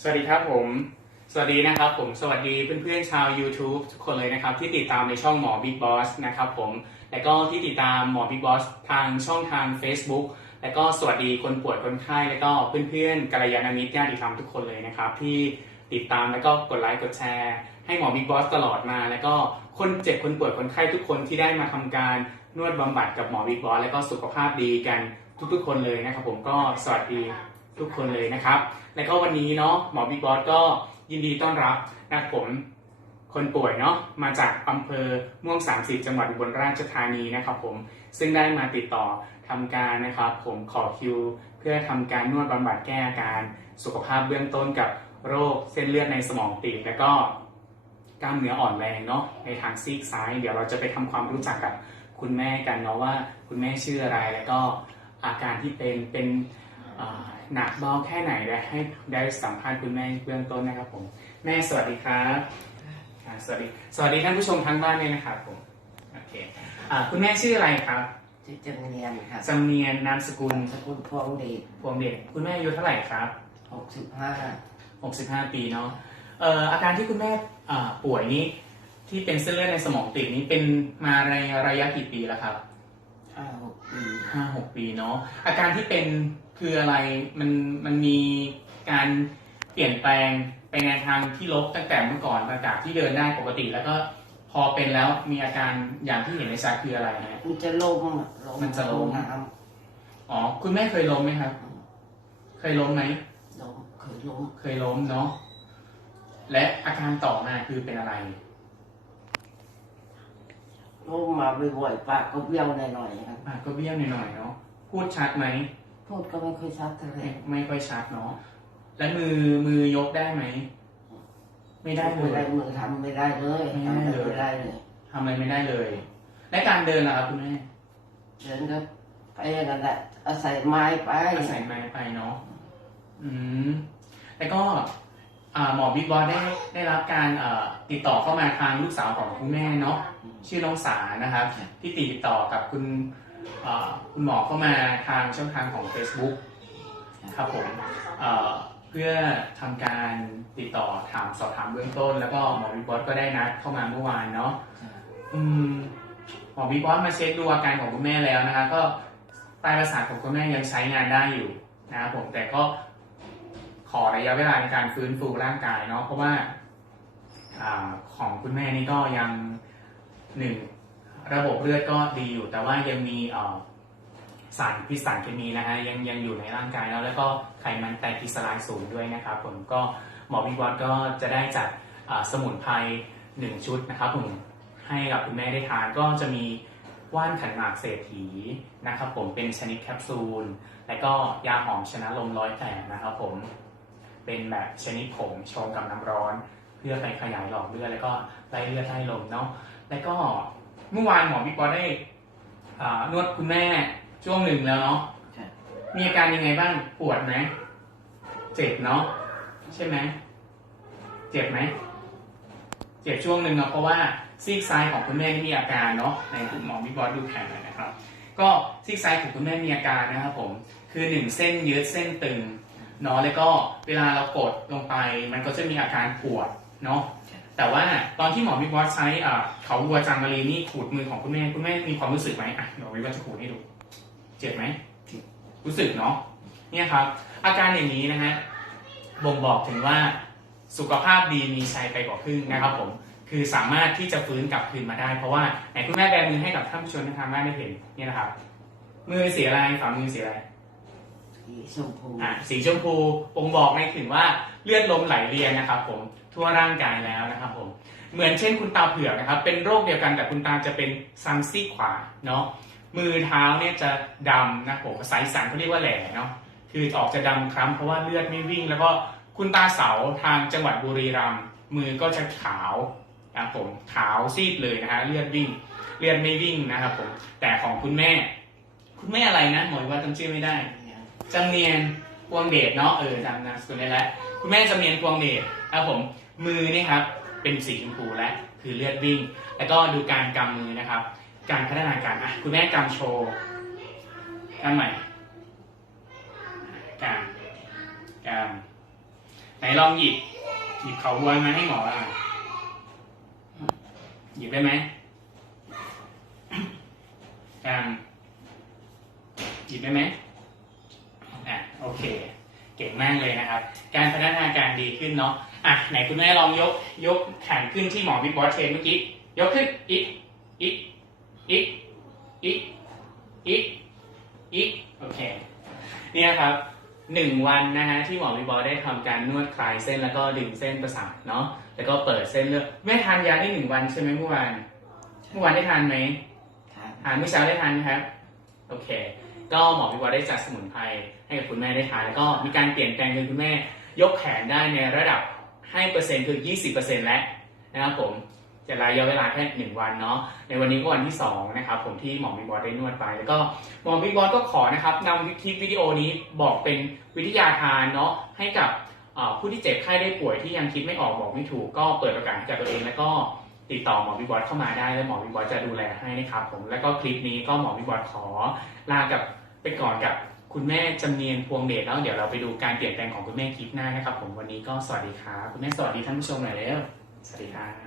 สวัสดีครับผม สวัสดีนะครับผม สวัสดีเพื่อนๆชาว YouTube ทุกคนเลยนะครับ ที่ติดตามในช่องหมอ Big Boss นะครับผม และก็ที่ติดตามหมอ Big Boss ทางช่องทาง Facebook และก็สวัสดีคนป่วยคนไข้และก็เพื่อนๆกัลยาณมิตรญาติธรรมทุกคนเลยนะครับ ที่ติดตามแล้วก็กดไลค์กดแชร์ ให้หมอ Big Boss ตลอดมา แล้วก็คนเจ็บคนป่วยคนไข้ทุกคนที่ได้มาทำการนวดบำบัดกับหมอ Big Boss แล้วก็สุขภาพดีกันทุกๆ คนเลยนะครับผมก็สวัสดี ทุกคนเลยนะครับ แล้วก็วันนี้เนาะหมอบิ๊กบอสก็ยินดีต้อนรับนะผมคนป่วยเนาะมาจากอำเภอม่วง 30 จังหวัดอุบลราชธานีนะครับผมซึ่งได้มาติดต่อทำการนะครับ ผมขอคิว เพื่อทำการนวดบำบัดแก้อาการสุขภาพเบื้องต้นกับโรคเส้นเลือดในสมองตีบแล้วก็กล้ามเนื้ออ่อนแรงเนาะในทางซีกซ้าย เดี๋ยวเราจะไปทำความรู้จักกับคุณแม่กันเนาะว่าคุณแม่ชื่ออะไรแล้วก็อาการที่เป็นเป็น หนักเบาแค่ไหนได้ให้ได้สัมภาษณ์คุณแม่เบื้องต้นนะครับผม แม่สวัสดีครับอ่าสวัสดีสวัสดีท่านผู้ชมทั้งบ้านเลยนะครับผมโอเคอ่าคุณแม่ชื่ออะไรครับชื่อจำเนียนครับจำเนียนนามสกุลสกุลพวงเดชพวงเด็กคุณแม่อายุเท่าไหร่ครับหกสิบห้า65ปีเนาะเอ่ออาการที่คุณแม่อ่าป่วยนี้ที่เป็นเส้นเลือดในสมองตีบนี้เป็นมาในระยะกี่ปีแล้วครับ ห้าหกปีห้าหกปีเนาะอาการที่เป็นคืออะไรมันมันมีการเปลี่ยนแปลงไปในทางที่ลบตั้งแต่เมื่อก่อนมาจากที่เดินได้ปกติ แล้วก็พอเป็นแล้วมีอาการอย่างที่เห็นในชัดคืออะไรฮะ มันจะล้มอะล้มมันจะล้ม น้อ๋อคุณแม่เคยล้มไหมครับเคยล้มไหมำล้มเคยล้มเคยล้มเนาะและอาการต่อมาคือเป็นอะไร ล้มมาบ่อยๆปากก็เบี้ยวหน่อยๆครับปากก็เบี้ยวหน่อยๆเนาะพูดชัดไหมพูดก็ไม่ค่อยชัดเท่าไหร่ไม่ไม่ค่อยชัดเนาะและมือมือยกได้ไหมไม่ได้เลไม่ได้ยมือทำไม่ได้เลยไม่ได้ทำเลยไม่ได้เลยทำอะไรไม่ได้เลยและการเดินล่ะครับคุณแม่เดินก็ไปนั่นแหละอาศัยไม้ไปอาศัยไม้ไปเนาะอืมแล้วก็อ่า หมอบิ๊กบอสได้ได้รับการติดต่อเข้ามาทางลูกสาวของคุณแม่เนาะชื่อน้องสานะครับ ที่ติดต่อกับคุณคุณหมอเข้ามาทางช่องทางของ Facebook ครับผมเพื่อทำการติดต่อถามสอบถามเบื้องต้น แล้วก็หมอบิ๊กบอสก็ได้นัดเข้ามาเมื่อวานเนาะหมอบิ๊กบอสมาเช็คดูอาการของคุณแม่แล้วนะคะก็ปลายประสาทของคุณแม่ยังใช้งานได้อยู่นะครับผมแต่ก็ ขอระยะเวลาในการฟื้นฟูร่างกายเนาะเพราะว่าอของคุณแม่นี่ก็ยังหนึ่งระบบเลือดก็ดีอยู่ แต่ว่ายังมีสารพิษสารเคมีนะฮะยังยังอยู่ในร่างกายแล้วแล้วก็ไขมันไตรกลีเซอไรด์สูงด้วยนะครับผมก็หมอบิ๊กบอสก็จะได้จัดสมุนไพรหนึ่งชุดนะครับผมให้กับคุณแม่ได้ทานก็จะมีว่านขันหมากเศรษฐีนะครับผมเป็นชนิดแคปซูล และก็ยาหอมชนะลมร้อยแปดนะครับผม เป็นแบบชนิดผงชงกับน้ำร้อน เพื่อไปขยายหลอดเลือดแล้วก็ไล่เลือดไล่ลมเนาะแล้วก็เมื่อวานหมอบิ๊กบอสได้นวดคุณแม่ช่วงหนึ่งแล้วเนาะมีอาการยังไงบ้างปวดไหมเจ็บเนาะใช่ไหมเจ็บไหมเจ็บช่วงหนึ่งเนาะเพราะว่าซีกซ้ายของคุณแม่ที่มีอาการเนาะในคุณหมอบิ๊กบอสดูแผลหน่อยนะครับ ก็ซีกซ้ายของคุณแม่มีอาการนะครับผมคือหนึ่งเส้นยืดเส้นตึง เนาะแล้วก็เวลาเรากดลงไปมันก็จะมีอาการปวดเนาะแต่ว่าตอนที่หมอบิ๊กบอสใช้เขาวัวจางมารีนี่ขูดมือของคุณแม่คุณแม่มีความรู้สึกไหมอะเดี๋ยวบิ๊กบอสจะขูดให้ดู เจ็บไหมรู้สึกเนาะเนี่ยครับ อาการอย่างนี้นะฮะบ่งบอกถึงว่าสุขภาพดีมีชัยไปกว่าครึ่งนะครับผมคือสามารถที่จะฟื้นกลับคืนมาได้ เพราะว่าไหนคุณแม่แบมือให้กับท่านผู้ชมทางบ้านได้เห็นเนี่ยนะครับมือเสียอะไรฝ่ามือเสียอะไร สีชมพูอะสีชมพูบ่งบอกในถึงว่าเลือดลมไหลเวียนนะครับ ผมทั่วร่างกายแล้วนะครับผมเหมือนเช่นคุณตาเผือกนะครับ เป็นโรคเดียวกันแต่คุณตาจะเป็นซัมซี่ขวาเนาะมือเท้าเนี่ยจะดำนะผมภาษาอีสานเขาเรียกว่าแหล่เนาะคือออกจะดำคล้ำเพราะว่าเลือดไม่วิ่ง แล้วก็คุณตาเสาทางจังหวัดบุรีรัมย์มือก็จะขาวนะครับผมขาวซีดเลยนะฮะเลือดวิ่งเลือดไม่วิ่งนะครับผมแต่ของคุณแม่ คุณแม่อะไรนะหมอว่าจำชื่อไม่ได้ จำเนียนพวงเดชเนาะเออจำนามสกุลได้แล้วคุณแม่จำเนียนพวงเดชครับผมมือนี่ครับเป็นสีชมพูและคือเลือดวิ่ง แล้วก็ดูการกำมือนะครับ การพัฒนาการอะคุณแม่กำโชว์กำใหม่กำกำลองหยิบหยิบเขาบัวมาให้หมออะหยิบได้ไหมการหยิบได้ไหม เค เก่งมากเลยนะครับ การพัฒนาการดีขึ้นเนาะอะไหนคุณแม่ลองยกยกแขนขึ้นที่หมอวิทบอสเทรนเมื่อกี้ยกขึ้นอีกอีกอีกอีกอีกอีกโอเคเนี่ยครับหนึ่งวันนะฮะที่หมอวิทบอสได้ทำการนวดคลายเส้นแล้วก็ดึงเส้นประสาทเนาะแล้วก็เปิดเส้นเลือดแม่ทานยาได้หนึ่งวันใช่ไหมเมื่อวานเมื่อวานได้ทานไหมค่ะทานเมื่อเช้าได้ทานไหมครับ โอเค ก็หมอพิวาได้จัดสมุนไพรให้กับคุณแม่ได้ทานแล้วก็มีการเปลี่ยนแปลงคือคุณแม่ ยกแขนได้ในระดับให้เปอร์เซ็นต์คือ 20%แล้วนะครับผมจะระยะเวลาแค่หนึ่งวันเนาะในวันนี้ก็วันที่สองนะครับผมที่หมอพิวาได้นวดไป แล้วก็หมอพิวาก็ขอนะครับนำคลิปวิดีโอนี้บอกเป็นวิทยาทานเนาะให้กับผู้ที่เจ็บไข้ได้ป่วยที่ยังคิดไม่ออกบอกไม่ถูกก็เปิดโอกาสให้กับตัวเองแล้วก็ ติดต่อหมอวิบอสเข้ามาได้แล้วหมอวิบอสจะดูแลให้นะครับผมแล้วก็คลิปนี้ก็หมอวิบอสขอลากับไปก่อนกับคุณแม่จำเนียนพวงเดชแล้วเดี๋ยวเราไปดูการเปลี่ยนแปลงของคุณแม่คลิปหน้านะครับ ผมวันนี้ก็สวัสดีครับคุณแม่สวัสดีท่านผู้ชมหน่อยแล้วสวัสดีครับ